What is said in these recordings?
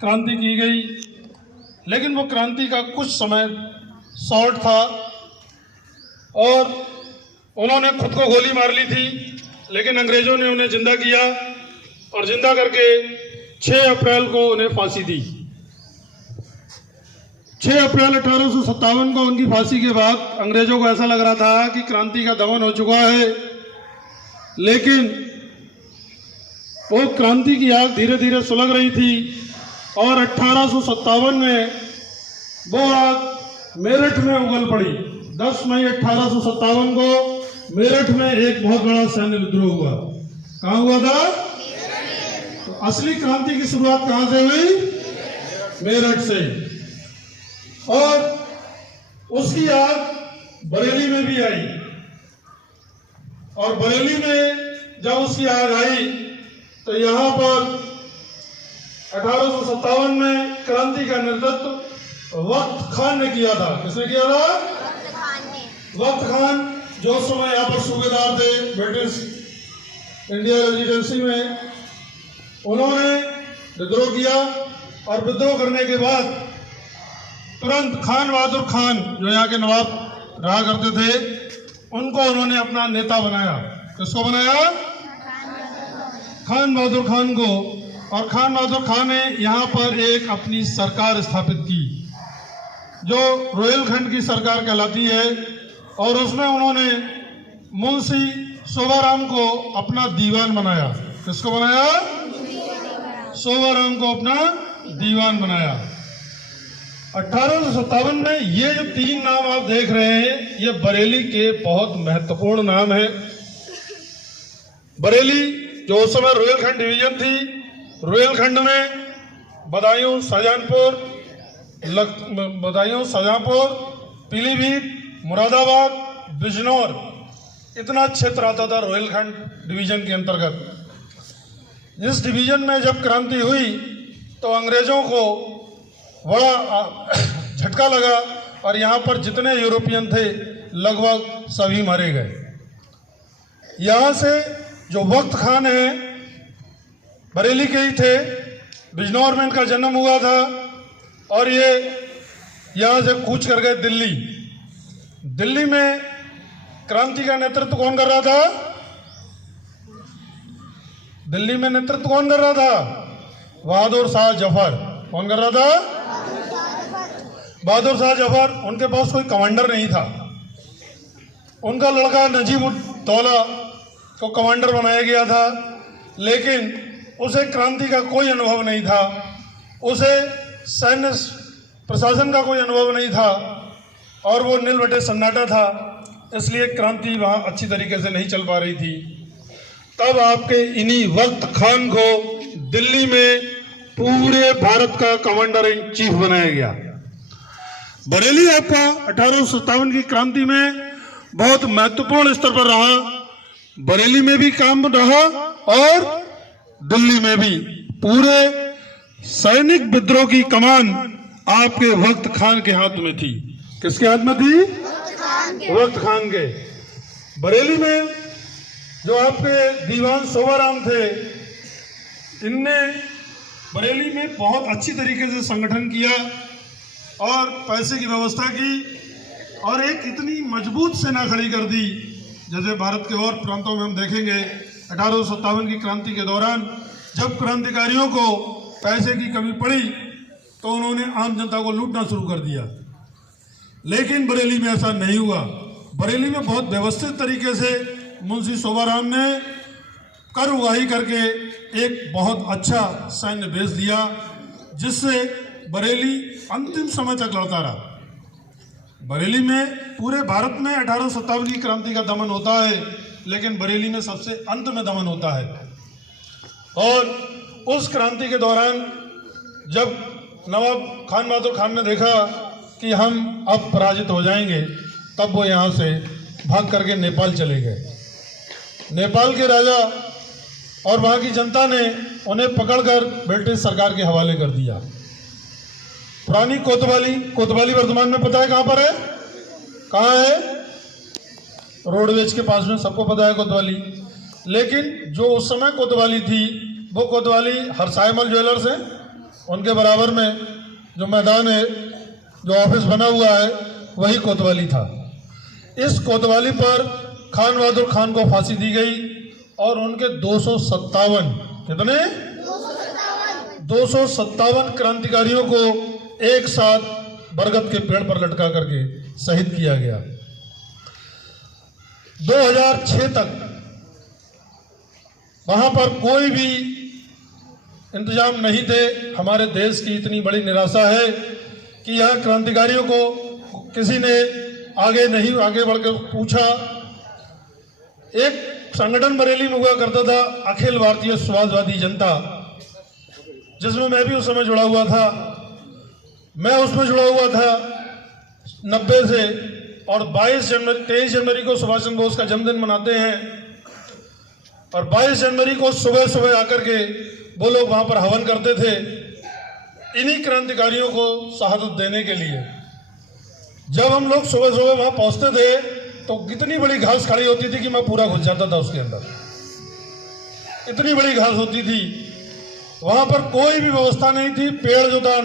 क्रांति की गई, लेकिन वो क्रांति का कुछ समय शॉर्ट था और उन्होंने खुद को गोली मार ली थी, लेकिन अंग्रेजों ने उन्हें जिंदा किया और जिंदा करके 6 अप्रैल को उन्हें फांसी दी। 6 अप्रैल 1857 को उनकी फांसी के बाद अंग्रेजों को ऐसा लग रहा था कि क्रांति का दमन हो चुका है, लेकिन वो क्रांति की आग धीरे धीरे सुलग रही थी और 1857 में वो आग मेरठ में उगल पड़ी। 10 मई 1857 को मेरठ में एक बहुत बड़ा सैन्य विद्रोह हुआ। कहाँ हुआ था? तो असली क्रांति की शुरुआत कहाँ से हुई? मेरठ से। और उसकी आग बरेली में भी आई, और बरेली में जब उसकी आग आई तो यहाँ पर 1857 में क्रांति का नेतृत्व वक्त खान ने किया था। किसने किया था? वक्त खान, जो उस समय यहाँ पर सूबेदार थे ब्रिटिश इंडिया रेजिडेंसी में। उन्होंने विद्रोह किया और विद्रोह करने के बाद तुरंत खान बहादुर खान, जो यहाँ के नवाब रहा करते थे, उनको उन्होंने अपना नेता बनाया। किसको बनाया? खान बहादुर खान को। और खान बहादुर खान ने यहाँ पर एक अपनी सरकार स्थापित की, जो रोहिलखंड की सरकार कहलाती है, और उसमें उन्होंने मुंशी शोभाराम को अपना दीवान बनाया। किसको बनाया? शोभाराम को अपना दीवान बनाया। 1857 में ये जो 3 नाम आप देख रहे हैं, ये बरेली के बहुत महत्वपूर्ण नाम है। बरेली जो उस समय रोहिलखंड डिवीजन थी, रोहिलखंड में बदायूं, शाहजहांपुर, पीलीभीत, मुरादाबाद, बिजनौर, इतना क्षेत्र आता था रोहिलखंड डिवीजन के अंतर्गत। इस डिवीजन में जब क्रांति हुई तो अंग्रेजों को बड़ा झटका लगा और यहाँ पर जितने यूरोपियन थे लगभग सभी मारे गए। यहाँ से जो वक्त खान है, बरेली के ही थे, बिजनौर में इनका जन्म हुआ था, और ये यहाँ से कूच कर गए दिल्ली। दिल्ली में क्रांति का नेतृत्व कौन कर रहा था? दिल्ली में नेतृत्व कौन कर रहा था? बहादुर शाह जफर। कौन कर रहा था? बहादुर शाह जफर। उनके पास कोई कमांडर नहीं था। उनका लड़का नजीब-उद-दौला को कमांडर बनाया गया था, लेकिन उसे क्रांति का कोई अनुभव नहीं था, उसे सैन्य प्रशासन का कोई अनुभव नहीं था, और वो नील बटे सन्नाटा था, इसलिए क्रांति वहाँ अच्छी तरीके से नहीं चल पा रही थी। तब आपके इन्हीं वक्त खान को दिल्ली में पूरे भारत का कमांडर इन चीफ बनाया गया। बरेली आपका 1857 की क्रांति में बहुत महत्वपूर्ण स्तर पर रहा। बरेली में भी काम रहा और दिल्ली में भी। पूरे सैनिक विद्रोह की कमान आपके वक्त खान के हाथ में थी। किसके हाथ में थी? वक्त खान के। बरेली में जो आपके दीवान शोभाराम थे, इनने बरेली में बहुत अच्छी तरीके से संगठन किया और पैसे की व्यवस्था की, और एक इतनी मजबूत सेना खड़ी कर दी। जैसे भारत के और प्रांतों में हम देखेंगे 1857 की क्रांति के दौरान जब क्रांतिकारियों को पैसे की कमी पड़ी तो उन्होंने आम जनता को लूटना शुरू कर दिया, लेकिन बरेली में ऐसा नहीं हुआ। बरेली में बहुत व्यवस्थित तरीके से मुंशी शोभाराम ने कर उगाही करके एक बहुत अच्छा सैन्य बेस दिया, जिससे बरेली अंतिम समय तक लड़ता रहा। बरेली में पूरे भारत में 1857 की क्रांति का दमन होता है, लेकिन बरेली में सबसे अंत में दमन होता है। और उस क्रांति के दौरान जब नवाब खान बहादुर खान ने देखा कि हम अब पराजित हो जाएंगे, तब वो यहाँ से भाग करके नेपाल चले गए। नेपाल के राजा और वहाँ की जनता ने उन्हें पकड़कर ब्रिटिश सरकार के हवाले कर दिया। पुरानी कोतवाली वर्तमान में पता है कहाँ पर है? कहाँ है? रोडवेज के पास में, सबको पता है कोतवाली। लेकिन जो उस समय कोतवाली थी, वो कोतवाली हरसायमल ज्वेलर्स है, उनके बराबर में जो मैदान है, जो ऑफिस बना हुआ है, वही कोतवाली था। इस कोतवाली पर खान बहादुर खान को फांसी दी गई और उनके 257 कितने 257 क्रांतिकारियों को एक साथ बरगद के पेड़ पर लटका करके शहीद किया गया। 2006 तक वहां पर कोई भी इंतजाम नहीं थे। हमारे देश की इतनी बड़ी निराशा है कि यहाँ क्रांतिकारियों को किसी ने आगे बढ़कर पूछा। एक संगठन बरेली में हुआ करता था, अखिल भारतीय समाजवादी जनता, जिसमें मैं भी उस समय जुड़ा हुआ था। मैं उसमें जुड़ा हुआ था 90 से, और 23 जनवरी को सुभाष चंद्र बोस का जन्मदिन मनाते हैं, और 22 जनवरी को सुबह सुबह आकर के वो लोग वहां पर हवन करते थे इन्हीं क्रांतिकारियों को शहादत देने के लिए। जब हम लोग सुबह सुबह वहां पहुंचते थे तो इतनी बड़ी घास खड़ी होती थी कि मैं पूरा घुस जाता था उसके अंदर, इतनी बड़ी घास होती थी। वहां पर कोई भी व्यवस्था नहीं थी। पेड़ जो था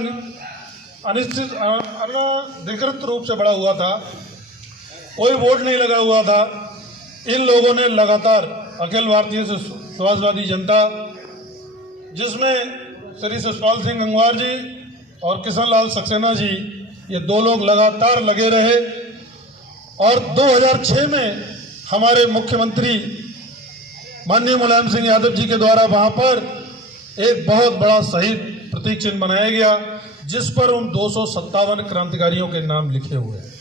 अनिश्चित अनधिकृत रूप से बड़ा हुआ था, कोई बोर्ड नहीं लगा हुआ था। इन लोगों ने लगातार अखिल भारतीय समाजवादी जनता, जिसमें श्री सतपाल सिंह गंगवार जी और किशन लाल सक्सेना जी, ये दो लोग लगातार लगे रहे। और 2006 में हमारे मुख्यमंत्री माननीय मुलायम सिंह यादव जी के द्वारा वहां पर एक बहुत बड़ा शहीद प्रतीक चिन्ह बनाया गया, जिस पर उन 257 क्रांतिकारियों के नाम लिखे हुए हैं।